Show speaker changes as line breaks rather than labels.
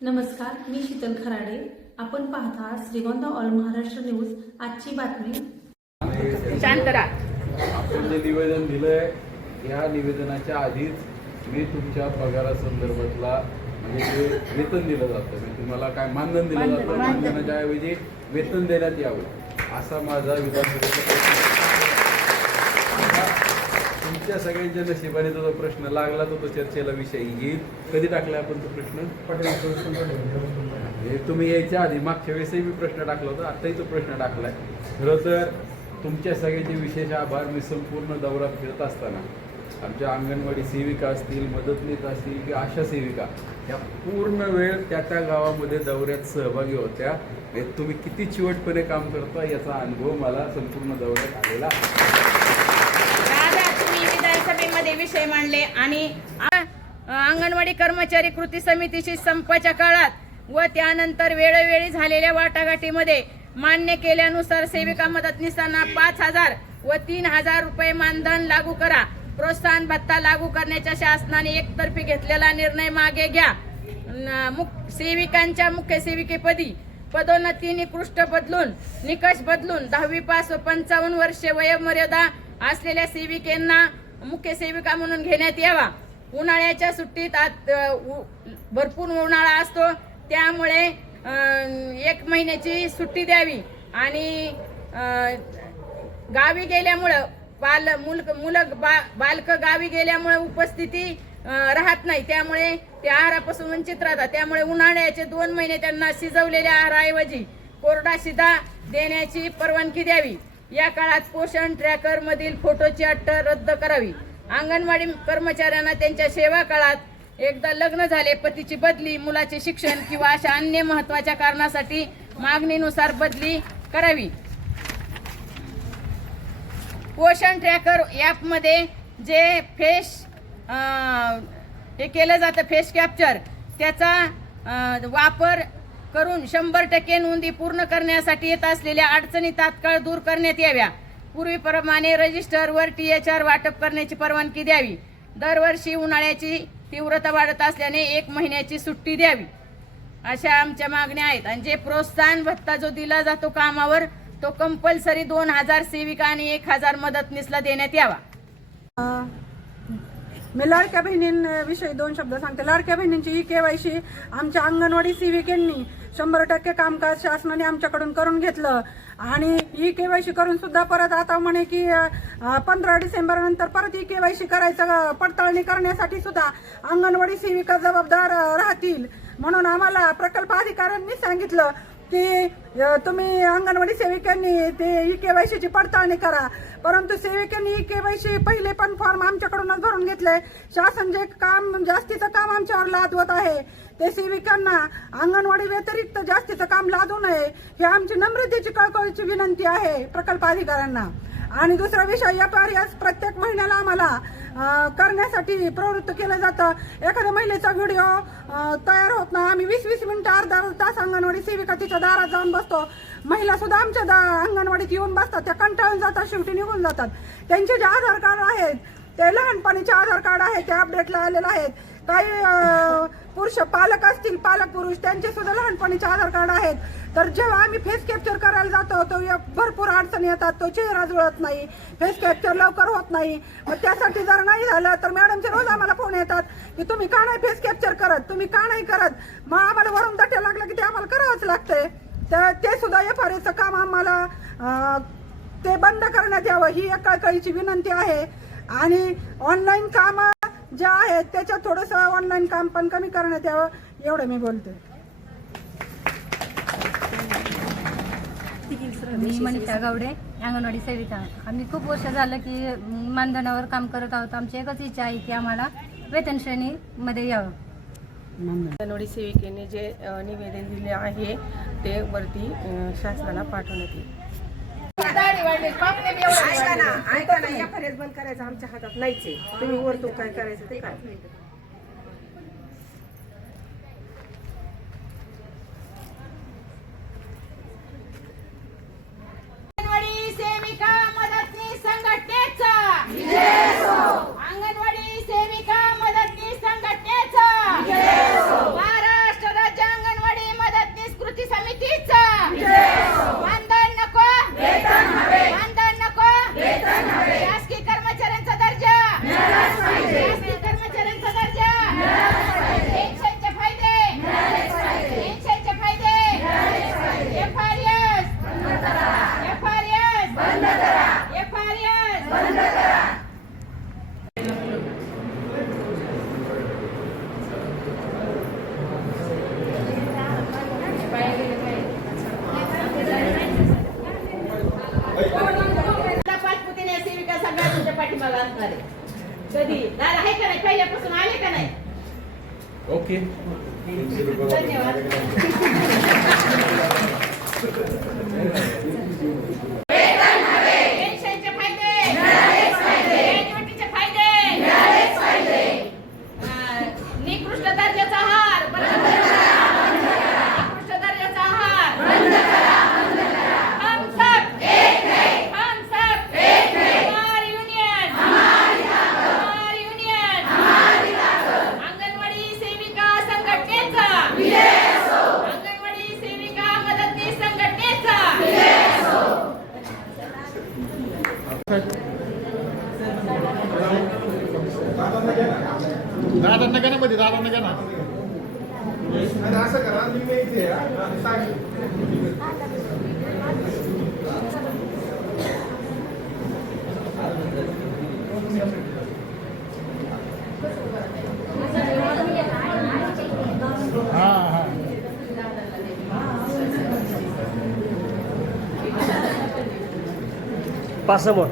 नमस्कार मी शीतल खराडे. आपण पाहता श्रीगोंदा ऑल महाराष्ट्र न्यूज. आजची बातमी.
आपण जे निवेदन दिलंय. या निवेदनाच्या आधीच मी तुमच्या पगारासंदर्भातला म्हणजे जे वेतन दिलं जातं म्हणजे तुम्हाला काय मानधन दिलं जातं
मानधन.
मानधनाच्या ऐवजी वेतन देण्यात यावं असा माझा विधानसभेचा तुमच्या सगळ्यांच्या नशिबाने तो जो प्रश्न लागला तो तो चर्चेला विषय येईल. कधी टाकला आपण तो प्रश्न? हे तुम्ही यायच्या आधी मागच्या वेळेसही मी प्रश्न टाकला होता आत्ताही तो प्रश्न टाकलाय. खरं तर तुमच्या सगळ्यांचे विशेष आभार. मी संपूर्ण दौरा फिरत असताना आमच्या अंगणवाडी सेविका असतील मदतनीस असतील किंवा आशा सेविका या पूर्ण वेळ त्या त्या गावामध्ये दौऱ्यात सहभागी होत्या. हे तुम्ही किती चिवटपणे काम करता याचा अनुभव मला संपूर्ण दौऱ्यात आलेला आहे.
दादा तुम्ही विधानसभेमध्ये विषय मांडले आणि अंगणवाडी कर्मचारी कृती समितीशी संपाच्या काळात व त्यानंतर वेळोवेळी झालेल्या वाटाघाटीमध्ये मान्य केल्यानुसार सेविका मदतनीसांना पाच हजार व तीन हजार रुपये मानधन लागू करा. प्रोत्साहन भत्ता लागू करण्याच्या शासनाने एकतर्फी घेतलेला निर्णय मागे घ्या. मुख- सेविकांच्या मुख्य सेविकेपदी पदोन्नती निकृष्ट बदलून निकष बदलून दहावी पास व पंचावन्न वर्षे वयोमर्यादा असलेल्या सेविकेंना मुख्य सेविका म्हणून घेण्यात यावा. उन्हाळ्याच्या सुट्टीत आत उ- भरपूर उन्हाळा असतो. त्यामुळे एक महिन्याची सुट्टी द्यावी. आणि गावी गेल्यामुळं बाल मुल मुलं बा- बालक गावी गेल्यामुळे उपस्थिती राहत नाही. त्यामुळे ते आहारापासून वंचित राहतात. त्यामुळे उन्हाळ्याचे दोन महिने त्यांना शिजवलेल्या आहाराऐवजी कोरडा शिधा देण्याची परवानगी द्यावी. या काळात पोषण ट्रॅकर मधील फोटोची अट्ट रद्द करावी. अंगणवाडी कर्मचाऱ्यांना त्यांच्या सेवा काळात एकदा लग्न झाले पतीची बदली मुलाचे शिक्षण किंवा अशा अन्य महत्त्वाच्या कारणासाठी मागणीनुसार बदली करावी. पोषण ट्रॅकर ॲपमध्ये जे फेस हे केलं जातं फेस कॅप्चर त्याचा वापर करून शंभर टक्के नोंदी पूर्ण करण्यासाठी येत असलेल्या अडचणी तात्काळ दूर करण्यात याव्या. पूर्वीप्रमाणे रजिस्टरवर टी एच आर वाटप करण्याची परवानगी द्यावी. दरवर्षी उन्हाळ्याची तीव्रता वाढत असल्याने एक महिन्याची सुट्टी द्यावी. अशा आमच्या मागण्या आहेत. आणि जे प्रोत्साहन भत्ता जो दिला जातो कामावर तो कंपल्सरी दोन हजार सेविका आणि एक हजार मदतनीसला देण्यात यावा.
मी लाडक्या बहिणींविषयी दोन शब्द सांगते. लाडक्या बहिणींची ई केवायसी आमच्या अंगणवाडी सेविकेंनी शंभर टक्के कामकाज शासनाने आमच्याकडून करून घेतलं. आणि ई केवायसी करून सुद्धा परत आता म्हणे की पंधरा डिसेंबर नंतर परत ई केवायसी करायचं पडताळणी करण्यासाठी सुद्धा अंगणवाडी सेविका जबाबदार राहतील. म्हणून आम्हाला प्रकल्प अधिकाऱ्यांनी सांगितलं की तुम्ही अंगणवाडी सेविकांनी ते ई केवायसीची पडताळणी करा. परंतु सेविकांनी ई केवायसी पहिले पण फॉर्म आमच्याकडूनच भरून घेतले शासन जे काम जास्तीचं काम आमच्यावर लादवत आहे ते सेविकांना अंगणवाडी व्यतिरिक्त जास्तीचं काम लादू नये हे आमची नम्रतेची कळकळीची विनंती आहे प्रकल्प अधिकाऱ्यांना आणि दुसरा विषय या पर्यास प्रत्येक महिन्याला आम्हाला करण्यासाठी प्रवृत्त केलं जातं. एखाद्या महिलेचा व्हिडिओ तयार होत नाही. आम्ही वीस वीस मिनिटं अर्धा तास अंगणवाडी सेविका तिच्या दारात जाऊन बसतो. महिला सुद्धा आमच्या दा अंगणवाडीत येऊन बसतात. त्या कंटाळून जातात. शेवटी निघून जातात. त्यांचे जे आधार कार्ड आहेत ते लहानपणीचे आधार कार्ड आहेत ते अपडेटला आलेले आहेत. काही पुरुष पालक असतील पालक पुरुष त्यांचे सुद्धा लहानपणीचे आधार कार्ड आहेत. तर जेव्हा आम्ही फेस कॅप्चर करायला जातो तो भरपूर अडचणी येतात. तो चेहरा जुळत नाही फेस कॅप्चर लवकर होत नाही. मग त्यासाठी जर नाही झालं तर मॅडमचे रोज आम्हाला फोन येतात की तुम्ही का नाही फेस कॅप्चर करत? तुम्ही का नाही करत? मग आम्हाला वरून दट्या लागलं की ते आम्हाला करावंच लागतंय तर ते सुद्धा एफ आर एचं काम आम्हाला ते बंद करण्यात यावं ही एक कळकळीची विनंती आहे. आणि ऑनलाईन काम जे आहेत त्याच्यात थोडंसं ऑनलाईन काम पण कमी करण्यात यावं एवढं मी बोलते.
मी मनीषा गावडे अंगणवाडी सेविका. आम्ही खूप वर्ष झालं की मानधनावर काम करत आहोत. आमची एकच इच्छा आहे की आम्हाला वेतन श्रेणीमध्ये यावं.
अंगणवाडी सेविकेने जे निवेदन दिले आहे ते वरती शासनाला पाठवण्यात येईल. ऐका ना ऐका ना. या फरेज बंद करायचं आमच्या हातात नाहीच आहे. तुम्ही वरतून काय करायचं ते काय
अरे कधी? दादा आहे का नाही? पहिल्यापासून आले का नाही?
ओके.
पेन्शनचे
दादांना घ्या ना मध्ये दादांना घ्या ना हा. हा
पाच समोर